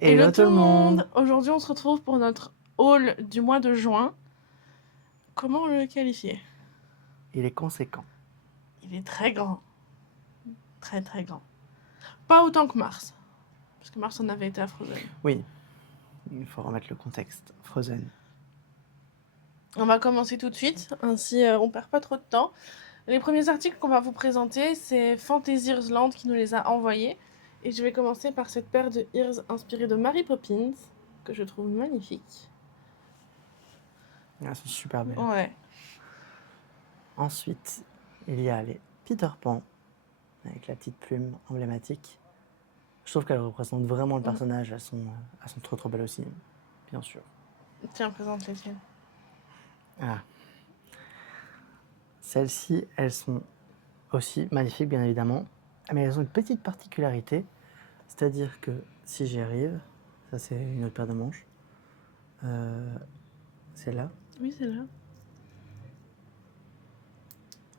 Hello tout le monde! Aujourd'hui, on se retrouve pour notre haul du mois de juin. Comment le qualifier? Il est conséquent. Il est très grand. Très très grand. Pas autant que Mars. Parce que Mars, on avait été à Frozen. Oui, il faut remettre le contexte. Frozen. On va commencer tout de suite, ainsi on perd pas trop de temps. Les premiers articles qu'on va vous présenter, c'est Fantasyland qui nous les a envoyés. Et je vais commencer par cette paire de ears inspirée de Mary Poppins, que je trouve magnifique. Elles sont super belles. Ouais. Ensuite, il y a les Peter Pan, avec la petite plume emblématique. Je trouve qu'elles représentent vraiment le personnage. Elles sont trop belles aussi, bien sûr. Tiens, présente les tiennes. Ah. Celles-ci, elles sont aussi magnifiques, bien évidemment. Mais elles ont une petite particularité. C'est-à-dire que si j'y arrive, ça c'est une autre paire de manches. Celle-là. Oui, c'est là.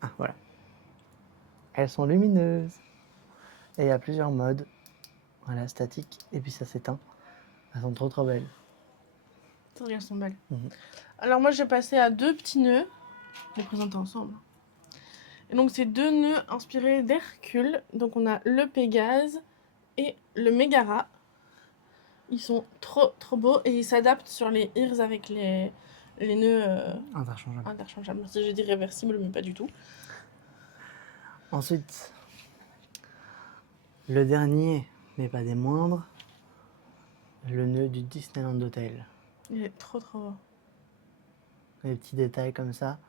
Ah, voilà. Elles sont lumineuses. Et il y a plusieurs modes. Voilà, statique. Et puis ça s'éteint. Elles sont trop belles. C'est vrai, elles sont belles. Alors moi, j'ai passé à 2 petits nœuds. Je les présente ensemble. Et donc, c'est 2 nœuds inspirés d'Hercule. Donc, on a le Pégase et le Mégara. Ils sont trop beaux et ils s'adaptent sur les ears avec les nœuds interchangeables. Si j'ai dit réversible, mais pas du tout. Ensuite, le dernier, mais pas des moindres, le nœud du Disneyland Hotel. Il est trop beau. Les petits détails comme ça,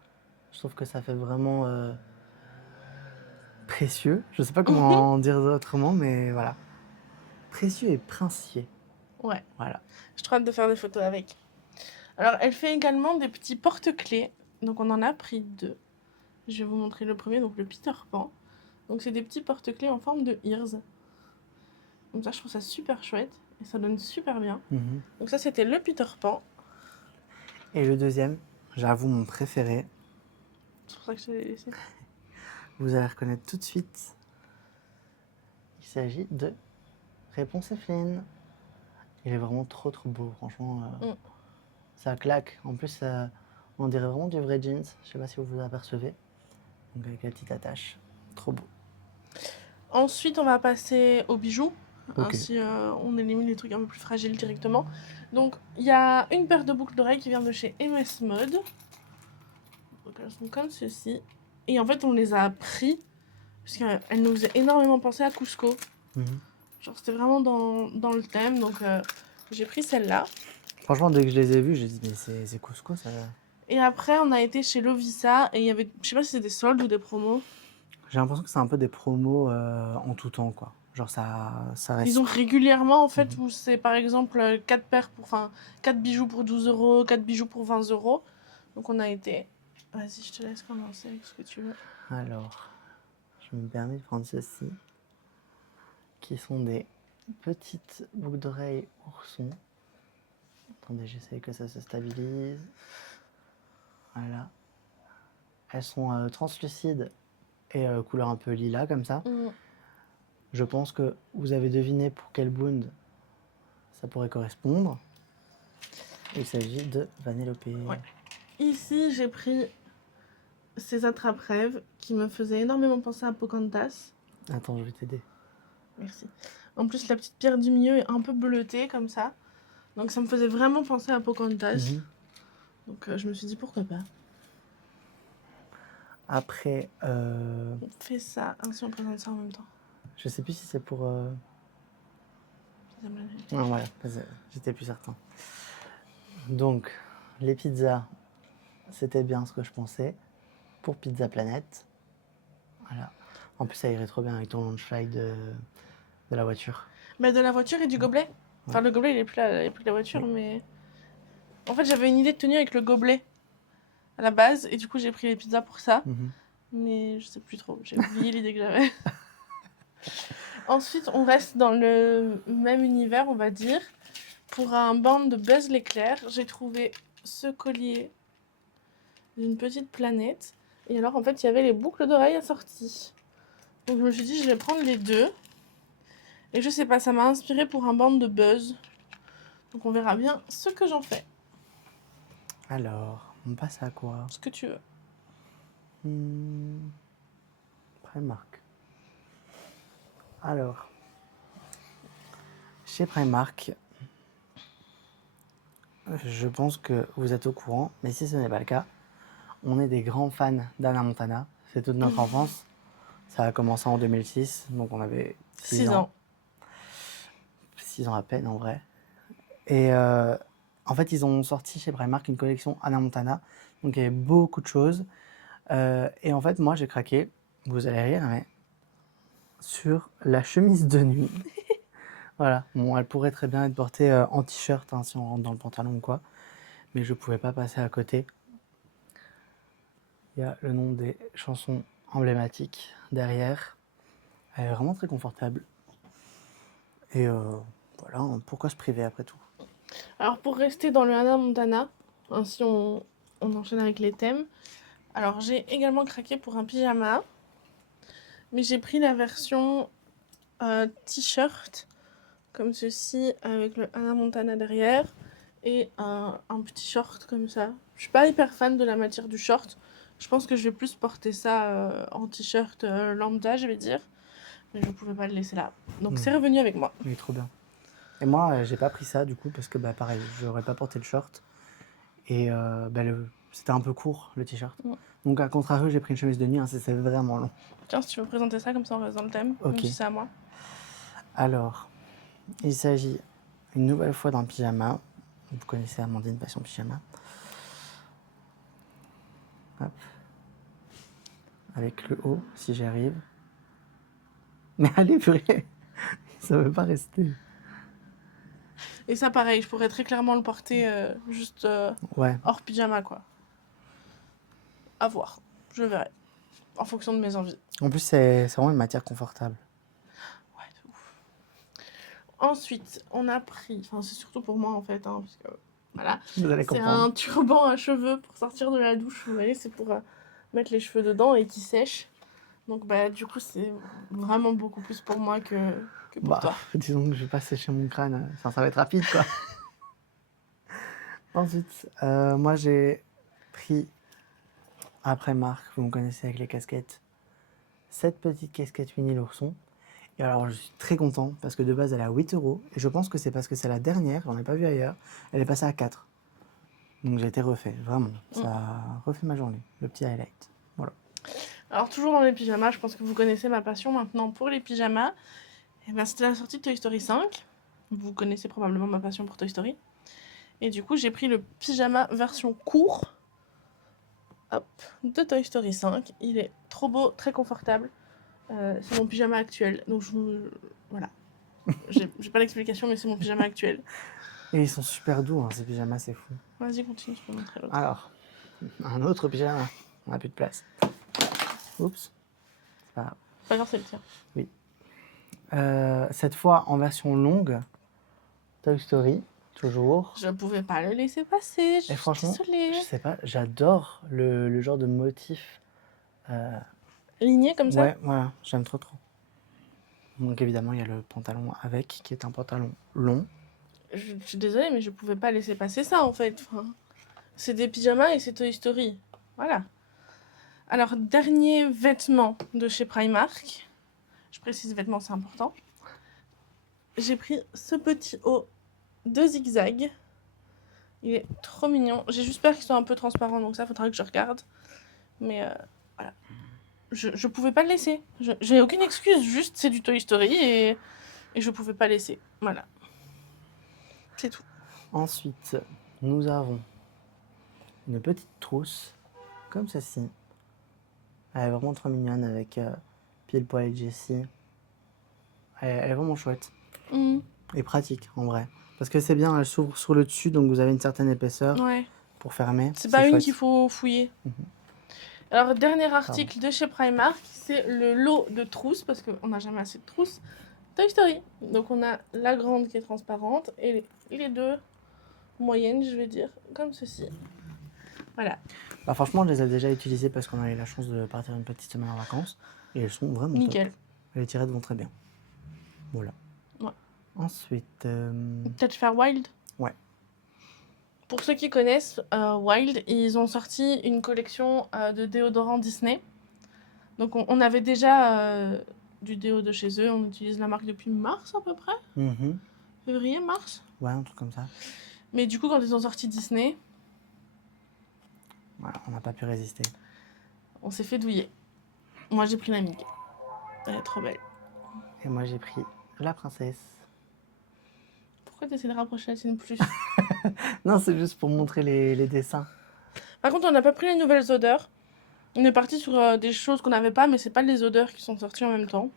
je trouve que ça fait vraiment précieux. Je sais pas comment dire autrement, mais voilà. Précieux et princier. Ouais. Voilà. Je trouve hâte de faire des photos avec. Alors, elle fait également des petits porte-clés. Donc, on en a pris 2. Je vais vous montrer le premier, donc le Peter Pan. Donc, c'est des petits porte-clés en forme de ears. Donc ça, je trouve ça super chouette. Et ça donne super bien. Donc ça, c'était le Peter Pan. Et le deuxième, j'avoue mon préféré. C'est pour ça que je l'ai laissé. Vous allez reconnaître tout de suite. Il s'agit de Réponse Effline. Il est vraiment trop beau, franchement. Ça claque. En plus, on dirait vraiment du vrai jeans. Je sais pas si vous vous apercevez. Donc avec la petite attache. Trop beau. Ensuite, on va passer aux bijoux. Okay. Ainsi, on élimine les trucs un peu plus fragiles directement. Donc, il y a une paire de boucles d'oreilles qui vient de chez MS Mode. Donc, elles sont comme ceci. Et en fait, on les a pris parce qu'elles nous faisaient énormément penser à Cusco. Genre, c'était vraiment dans le thème. Donc, j'ai pris celle-là. Franchement, dès que je les ai vues, j'ai dit, mais c'est Cusco, ça. Et après, on a été chez Lovisa et il y avait, je sais pas si c'est des soldes ou des promos. J'ai l'impression que c'est un peu des promos en tout temps, quoi. Genre, ça reste. Ils ont régulièrement, en fait, où c'est par exemple 4 bijoux pour 12 €, 4 bijoux pour 20 €. Donc, on a été. Vas-y, je te laisse commencer avec ce que tu veux. Alors, je me permets de prendre ceci, qui sont des petites boucles d'oreilles ourson. Attendez, j'essaie que ça se stabilise. Voilà. Elles sont translucides et couleur un peu lilas comme ça. Je pense que vous avez deviné pour quel Bound ça pourrait correspondre. Il s'agit de Vanellope. Ouais. Ici, j'ai pris ces attrape-rêves qui me faisaient énormément penser à Pocahontas. Attends, je vais t'aider. Merci. En plus, la petite pierre du milieu est un peu bleutée comme ça. Donc, ça me faisait vraiment penser à Pocahontas. Donc, je me suis dit pourquoi pas. Après, on fait ça, ainsi on présente ça en même temps. Je sais plus si c'est pour. Non, voilà, j'étais plus certain. Donc, les pizzas, c'était bien ce que je pensais. Pour Pizza Planet. Voilà. En plus, ça irait trop bien avec ton launch fly de la voiture. Mais de la voiture et du gobelet. Enfin, le gobelet, il est plus là, la voiture, mais. En fait, j'avais une idée de tenue avec le gobelet à la base, et du coup, j'ai pris les pizzas pour ça. Mais je sais plus trop, j'ai oublié l'idée que j'avais. Ensuite, on reste dans le même univers, on va dire. Pour un band de Buzz l'éclair, j'ai trouvé ce collier d'une petite planète. Et alors, en fait, il y avait les boucles d'oreilles assorties. Donc, je me suis dit, je vais prendre les deux. Et je sais pas, ça m'a inspiré pour un band de Buzz. Donc on verra bien ce que j'en fais. Alors, on passe à quoi? Ce que tu veux. Primark. Alors, chez Primark, je pense que vous êtes au courant, mais si ce n'est pas le cas, on est des grands fans d'Hannah Montana. C'est toute notre enfance. Ça a commencé en 2006, donc on avait 6 ans. 6 ans à peine en vrai. Et en fait, ils ont sorti chez Primark une collection Hannah Montana. Donc il y avait beaucoup de choses. Et en fait, moi j'ai craqué, vous allez rire, mais sur la chemise de nuit. Voilà, bon, elle pourrait très bien être portée en t-shirt hein, si on rentre dans le pantalon ou quoi. Mais je pouvais pas passer à côté. Il y a le nom des chansons emblématiques derrière. Elle est vraiment très confortable. Et voilà, pourquoi se priver après tout? Alors pour rester dans le Hannah Montana, ainsi on enchaîne avec les thèmes. Alors j'ai également craqué pour un pyjama, mais j'ai pris la version t-shirt, comme ceci, avec le Hannah Montana derrière, et un petit short comme ça. Je suis pas hyper fan de la matière du short. Je pense que je vais plus porter ça en t-shirt lambda, je vais dire. Mais je pouvais pas le laisser là. Donc c'est revenu avec moi. Il est trop bien. Et moi, j'ai pas pris ça du coup parce que bah pareil, j'aurais pas porté le short et bah, c'était un peu court le t-shirt. Donc à contrario, j'ai pris une chemise de nuit, hein, c'est vraiment long. Tiens, si tu veux présenter ça, comme ça on reste dans le thème, Ok. même si c'est à moi. Alors, il s'agit une nouvelle fois d'un pyjama. Vous connaissez Amandine Passion Pyjama. Hop. Avec le haut, si j'y arrive. Mais allez, purée, ça veut pas rester. Et ça, pareil, je pourrais très clairement le porter juste Ouais. hors pyjama, quoi. À voir, je verrai. En fonction de mes envies. En plus, c'est vraiment une matière confortable. Ouais, de ouf. Ensuite, on a pris, enfin c'est surtout pour moi en fait, hein, parce que voilà, Vous allez c'est comprendre. un turban à cheveux pour sortir de la douche, vous voyez, c'est pour mettre les cheveux dedans et qui sèche. Donc bah du coup c'est vraiment beaucoup plus pour moi que pour toi. Disons que je vais pas sécher mon crâne, ça va être rapide quoi. Ensuite, moi j'ai pris, après Marc, vous me connaissez avec les casquettes, cette petite casquette Winnie l'ourson. Et alors je suis très content parce que de base elle est à 8 €. Et je pense que c'est parce que c'est la dernière, j'en ai pas vu ailleurs. Elle est passée à 4. Donc j'ai été refait, vraiment. Ça a refait ma journée, le petit highlight. Voilà. Alors toujours dans les pyjamas, je pense que vous connaissez ma passion maintenant pour les pyjamas. Et ben c'était la sortie de Toy Story 5. Vous connaissez probablement ma passion pour Toy Story. Et du coup j'ai pris le pyjama version court. Hop, de Toy Story 5. Il est trop beau, très confortable. C'est mon pyjama actuel. Donc voilà. J'ai pas d'explication, mais c'est mon pyjama actuel. Et ils sont super doux, hein, ces pyjamas, c'est fou. Vas-y, continue, je peux montrer l'autre. Alors, un autre pyjama. On n'a plus de place. Oups. C'est pas grave. Pas grave, c'est le tien. Oui. Cette fois en version longue. Toy Story, toujours. Je pouvais pas le laisser passer. Et franchement, désolée. je sais pas, j'adore le genre de motif. Ligné comme ça. Ouais, voilà, j'aime trop trop. Donc évidemment, il y a le pantalon avec, qui est un pantalon long. Je suis désolée, mais je pouvais pas laisser passer ça en fait. Enfin, c'est des pyjamas et c'est Toy Story. Voilà. Alors, dernier vêtement de chez Primark. Je précise vêtements, c'est important. J'ai pris ce petit haut de zigzag. Il est trop mignon. J'ai juste peur qu'il soit un peu transparent, donc ça, faudra que je regarde. Mais voilà. Je pouvais pas le laisser. J'ai aucune excuse, juste c'est du Toy Story et je pouvais pas laisser. Voilà. C'est tout. Ensuite, nous avons une petite trousse, comme ceci. Elle est vraiment trop mignonne avec Pile Poil et Jessie. Elle est vraiment chouette. Et pratique, en vrai. Parce que c'est bien, elle s'ouvre sur le dessus, donc vous avez une certaine épaisseur pour fermer. C'est pas une chouette. qu'il faut fouiller. Alors, dernier article de chez Primark, c'est le lot de trousses, parce qu'on n'a jamais assez de trousses. Toy Story. Donc, on a la grande qui est transparente et les deux moyennes, je vais dire, comme ceci. Voilà. Bah, franchement, je les ai déjà utilisées parce qu'on a eu la chance de partir une petite semaine en vacances. Et elles sont vraiment nickel. top. Les tirettes vont très bien. Voilà. Ouais. Ensuite... Peut-être faire Wild. Ouais. Pour ceux qui connaissent Wild, ils ont sorti une collection de déodorants Disney. Donc on avait déjà du déo de chez eux. On utilise la marque depuis mars à peu près. Mhm. Février, mars. Ouais, un truc comme ça. Mais du coup, quand ils ont sorti Disney, Voilà, on n'a pas pu résister. on s'est fait douiller. Moi, j'ai pris la Mickey. Elle est trop belle. Et moi, j'ai pris la princesse. Pourquoi tu essaies de rapprocher la tienne plus? Non, c'est juste pour montrer les dessins. Par contre, on n'a pas pris les nouvelles odeurs. On est parti sur des choses qu'on n'avait pas, mais c'est pas les odeurs qui sont sorties en même temps.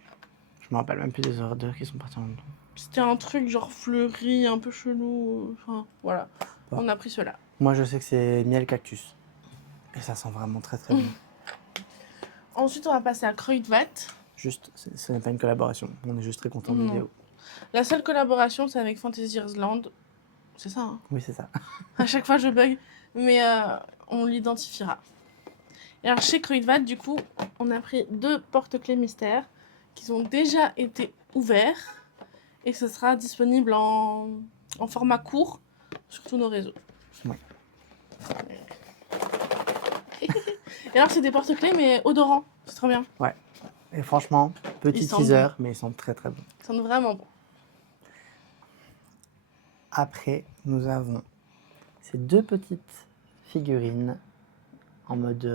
Je me rappelle même plus des odeurs qui sont parties en même temps. C'était un truc genre fleuri, un peu chelou. Enfin, voilà. Bon. On a pris cela. Moi, je sais que c'est miel cactus. Et ça sent vraiment très très bon. Ensuite, on va passer à Kruidvat. Juste, ce n'est pas une collaboration. On est juste très contents de Non. vidéo. La seule collaboration, c'est avec Fantasyland. C'est ça, hein? Oui, c'est ça. À chaque fois, je bug. Mais on l'identifiera. Et alors, chez Kruidvat, du coup, on a pris 2 porte-clés mystères qui ont déjà été ouverts. Et ce sera disponible en format court sur tous nos réseaux. Ouais. Et alors, c'est des porte-clés, mais odorants. C'est trop bien. Ouais. Et franchement, petit Ils sentent teaser, bon. mais ils sont très très bons. Ils sont vraiment bons. Après, nous avons ces 2 petites figurines en mode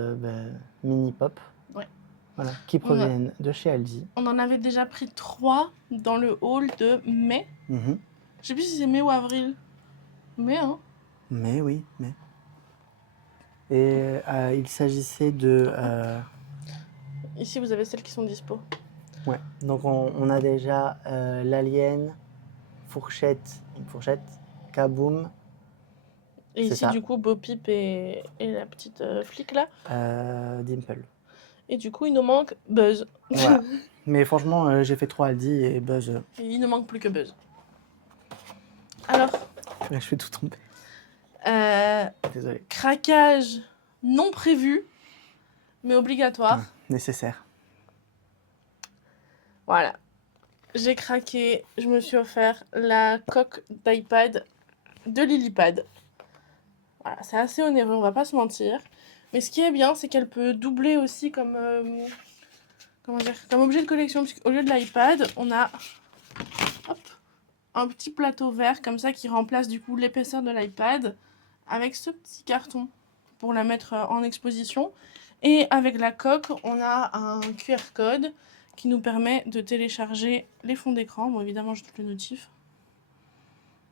mini pop. Ouais. Voilà, qui proviennent de chez Aldi. On en avait déjà pris 3 dans le haul de mai. Mhm. Je sais plus si c'est mai ou avril. Mai, hein? Mais oui, mais. Et il s'agissait de. Ici, vous avez celles qui sont dispo. Ouais, donc on a déjà l'alien, une fourchette, Kaboom, Et C'est ici, ça. du coup, Bo Peep et la petite flic là. Dimple. Et du coup, il nous manque Buzz. Voilà. Mais franchement, j'ai fait 3 Aldi et Buzz, Et il ne manque plus que Buzz. Alors, je fais tout tomber. Désolé. craquage non prévu, mais obligatoire. Nécessaire. Voilà. J'ai craqué, je me suis offert la coque d'iPad de Lilypad. Voilà, c'est assez onéreux, on va pas se mentir. Mais ce qui est bien, c'est qu'elle peut doubler aussi comme, comme objet de collection. Puisqu'au lieu de l'iPad, on a un petit plateau vert comme ça qui remplace du coup l'épaisseur de l'iPad avec ce petit carton pour la mettre en exposition. Et avec la coque, on a un QR code qui nous permet de télécharger les fonds d'écran. Bon, évidemment, j'ai toutes les notifs.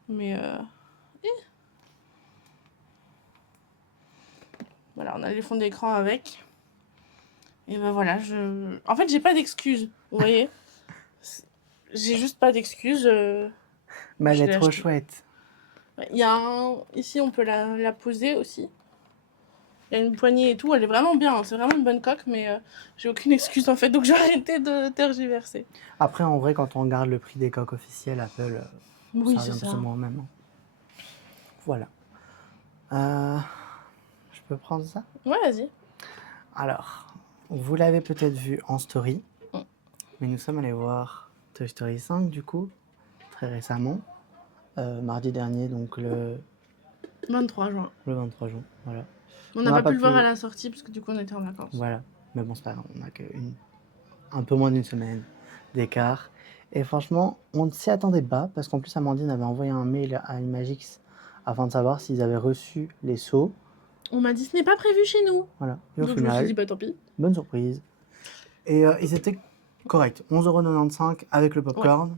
Mais voilà, on a les fonds d'écran avec. Et ben voilà, en fait, j'ai pas d'excuses, vous voyez. J'ai juste pas d'excuses. Mais elle Je est l'ai trop acheté. chouette. Il y a ici, on peut la poser aussi. Il y a une poignée et tout, elle est vraiment bien, hein. C'est vraiment une bonne coque, mais j'ai aucune excuse en fait, donc j'ai arrêté de tergiverser. Après, en vrai, quand on regarde le prix des coques officielles Apple, Oui, ça c'est revient plus ça. ou moins au même. Hein. Voilà. Je peux prendre ça? Ouais, vas-y. Alors, vous l'avez peut-être vu en story, Mm. mais nous sommes allés voir Toy Story 5 du coup, très récemment, mardi dernier, donc le 23 juin. 23 juin. Voilà. On n'a pas pu le voir à la sortie parce que du coup on était en vacances. Voilà, mais bon, c'est pas grave, on a un peu moins d'une semaine d'écart. Et franchement, on ne s'y attendait pas, parce qu'en plus Amandine avait envoyé un mail à Imagix afin de savoir s'ils avaient reçu les seaux. On m'a dit ce n'est pas prévu chez nous. Voilà, et au Donc je me suis final, dit bah tant pis. bonne surprise. Et ils étaient corrects, 11,95 € avec le popcorn,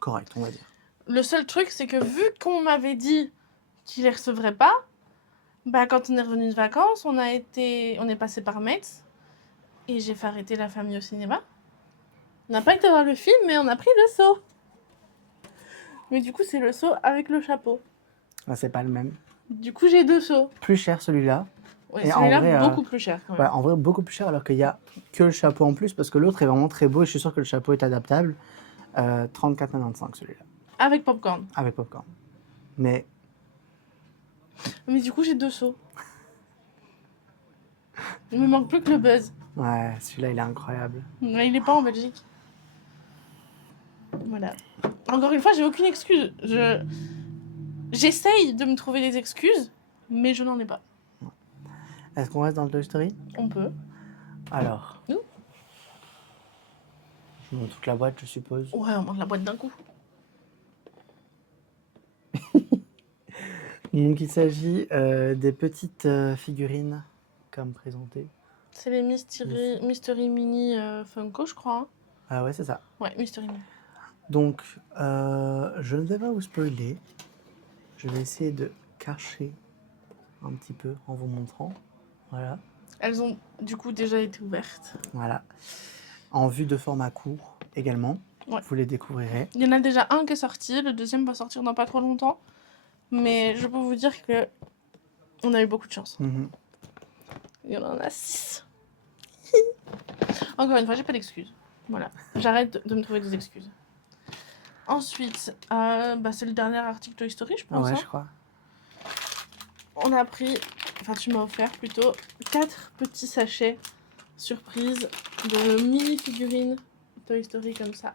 correct, on va dire. Le seul truc, c'est que vu qu'on m'avait dit qu'il les recevrait pas, bah quand on est revenu de vacances, on est passé par Metz et j'ai fait arrêter la famille au cinéma. On n'a pas été voir le film, mais on a pris le seau. Mais du coup, c'est le seau avec le chapeau. Là, c'est pas le même. Du coup, j'ai 2 seaux. Plus cher celui-là. Ouais, Et en celui-là, vrai, beaucoup plus cher quand même. Ouais, en vrai, beaucoup plus cher alors qu'il y a que le chapeau en plus, parce que l'autre est vraiment très beau et je suis sûr que le chapeau est adaptable. 34,95 celui-là, Avec popcorn. avec popcorn. Mais Mais du coup, j'ai 2 seaux. Il me manque plus que le buzz. ouais, celui-là, il est incroyable. Mais il est pas en Belgique. Voilà. Encore une fois, j'ai aucune excuse. J'essaye de me trouver des excuses, mais je n'en ai pas. Est-ce qu'on reste dans le Toy Story? On peut. Alors. Nous Je montre toute la boîte, je suppose. Ouais, on monte la boîte d'un coup. Donc il s'agit des petites figurines comme présentées. C'est les Mystery Mini Funko, je crois. Hein. Ah ouais, c'est ça. Ouais, Mystery Mini. Donc, je ne vais pas vous spoiler. Je vais essayer de cacher un petit peu en vous montrant. Voilà. Elles ont du coup déjà été ouvertes. Voilà. En vue de format court également. Ouais. Vous les découvrirez. Il y en a déjà un qui est sorti, le deuxième va sortir dans pas trop longtemps. Mais je peux vous dire que on a eu beaucoup de chance. Mhm. Il y en a 6. Encore une fois, j'ai pas d'excuses. Voilà. J'arrête de me trouver des excuses. Ensuite, c'est le dernier article Toy Story, je Ah pense. ouais, Hein. je crois. On a pris, enfin tu m'as offert plutôt, 4 petits sachets surprise de mini-figurines Toy Story comme ça.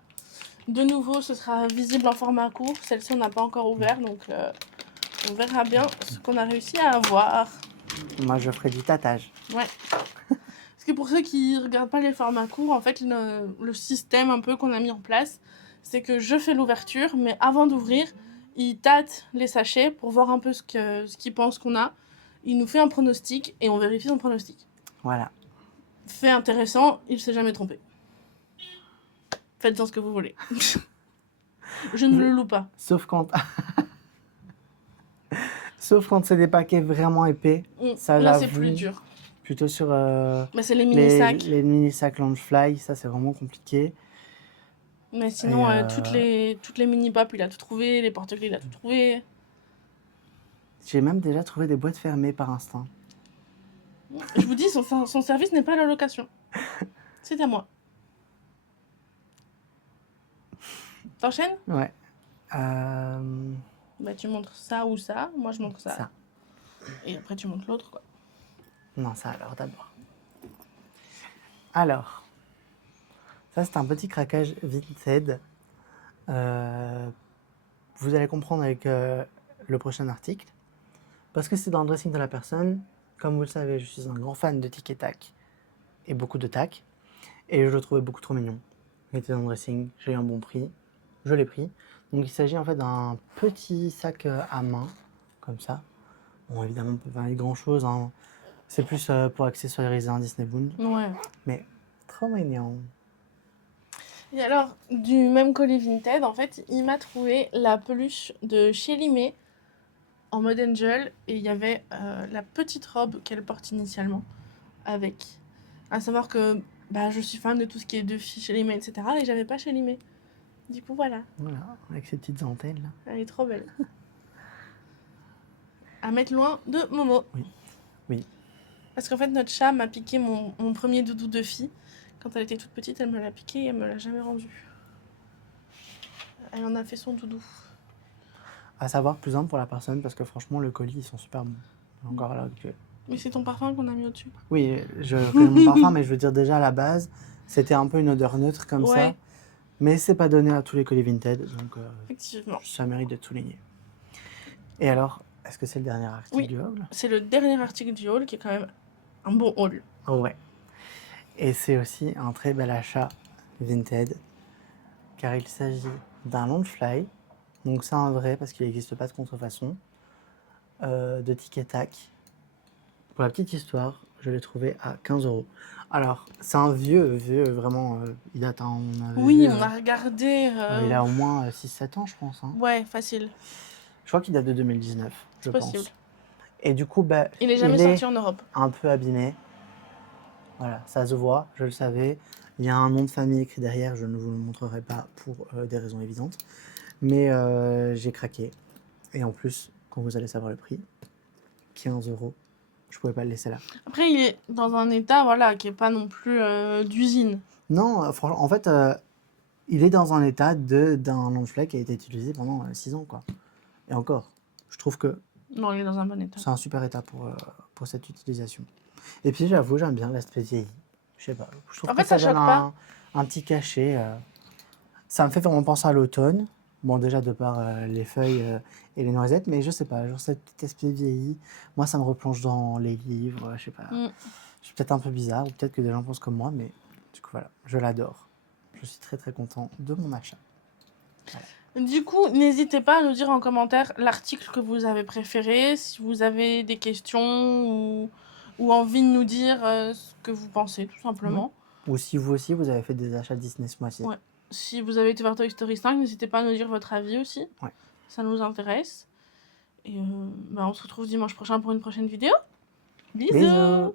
De nouveau, ce sera visible en format court. Celle-ci, on n'a pas encore ouvert, donc on verra bien ce qu'on a réussi à avoir. Moi, je ferai du tatage. Ouais. Parce que pour ceux qui regardent pas les formats courts, en fait, le système un peu qu'on a mis en place, c'est que je fais l'ouverture, mais avant d'ouvrir, il tâte les sachets pour voir un peu ce qu'il pense qu'on a. Il nous fait un pronostic et on vérifie son pronostic. Voilà. Fait intéressant, il s'est jamais trompé. Faites-en ce que vous voulez. Je ne le loue pas. Sauf quand... Sauf quand c'est des paquets vraiment épais. Ça, là, c'est j'avoue. plus dur. Plutôt sur Mais c'est les mini-sacs. les mini-sacs Loungefly, ça c'est vraiment compliqué. Mais sinon, toutes les mini-pop, il a tout trouvé. Les porte-clés, il a tout trouvé. J'ai même déjà trouvé des boîtes fermées par instinct. Je vous dis, son service n'est pas à la location. C'est à moi. T'enchaînes? Ouais. Bah, tu montres ça ou ça. Moi, je montre ça. Ça. Et après, tu montres l'autre, quoi. Non, ça alors d'abord. Alors, ça c'est un petit craquage Vinted. Vous allez comprendre avec le prochain article. Parce que c'est dans le dressing de la personne. Comme vous le savez, je suis un grand fan de Tic et Tac. Et beaucoup de tac. Et je le trouvais beaucoup trop mignon. Il était dans le dressing, j'ai eu un bon prix. Je l'ai pris. Donc il s'agit en fait d'un petit sac à main. Comme ça. Bon, évidemment, on peut pas aller grand chose. Hein. C'est plus pour accessoiriser un Disney Boon. Ouais. Mais trop mignon. Et alors, du même colis Vinted, en fait, il m'a trouvé la peluche de Shelly May en mode Angel. Et il y avait la petite robe qu'elle porte initialement avec. À savoir que je suis fan de tout ce qui est de filles Shelly May, etc. Et j'avais pas Shelly May. Du coup, voilà. Voilà, avec ses petites antennes là. Elle est trop belle. À mettre loin de Momo. Oui. Oui. Parce qu'en fait, notre chat m'a piqué mon premier doudou de fille. Quand elle était toute petite, elle me l'a piqué et elle me l'a jamais rendu. Elle en a fait son doudou. À savoir, plus simple pour la personne parce que franchement, le colis, ils sont super bons. Encore à l'heure actuelle. Mais c'est ton parfum qu'on a mis au-dessus. Oui, je connais mon parfum, mais je veux dire déjà à la base, c'était un peu une odeur neutre comme ça. Ouais. Mais c'est pas donné à tous les colis Vinted, donc Effectivement. ça mérite d'être souligné. Et alors, est-ce que c'est le dernier article Oui. du haul? C'est le dernier article du haul qui est quand même un bon haul. Oh ouais. Et c'est aussi un très bel achat Vinted, car il s'agit d'un Loungefly. Donc c'est un vrai parce qu'il n'existe pas de contrefaçon. De Tic et Tac. Pour la petite histoire, je l'ai trouvé à 15 €. Alors, c'est un vieux, vraiment, il date, hein, Oui, on a regardé. il a au moins 6-7 ans, je pense. Hein. Ouais, facile. Je crois qu'il date de 2019, je C'est possible. pense. Et du coup, Il est jamais sorti en Europe. Un peu abîmé. Voilà, ça se voit, je le savais. Il y a un nom de famille écrit derrière, je ne vous le montrerai pas pour des raisons évidentes. Mais j'ai craqué. Et en plus, quand vous allez savoir le prix, 15 €. Je pouvais pas le laisser là. Après, il est dans un état qui est pas non plus d'usine. Non, franchement, en fait, il est dans un état d'un Loungefly qui a été utilisé pendant 6 ans, quoi. Et encore, je trouve que Non, il est dans un bon état. c'est un super état pour cette utilisation. Et puis, j'avoue, j'aime bien l'aspect vieilli. Je sais pas. Je trouve En que fait, ça choque donne pas. un petit cachet. Ça me fait vraiment penser à l'automne. Bon, déjà de par les feuilles et les noisettes, mais je sais pas, genre cette petite esprit vieilli, moi ça me replonge dans les livres, je sais pas. Mm. Je suis peut-être un peu bizarre, ou peut-être que des gens pensent comme moi, mais du coup voilà, je l'adore. Je suis très très content de mon achat. Du coup, n'hésitez pas à nous dire en commentaire l'article que vous avez préféré, si vous avez des questions ou envie de nous dire ce que vous pensez, tout simplement. Ou si vous aussi vous avez fait des achats Disney ce mois-ci. Ouais. Si vous avez été voir Toy Story 5, n'hésitez pas à nous dire votre avis aussi. Ouais. Ça nous intéresse. Et on se retrouve dimanche prochain pour une prochaine vidéo. Bisous. Bisous.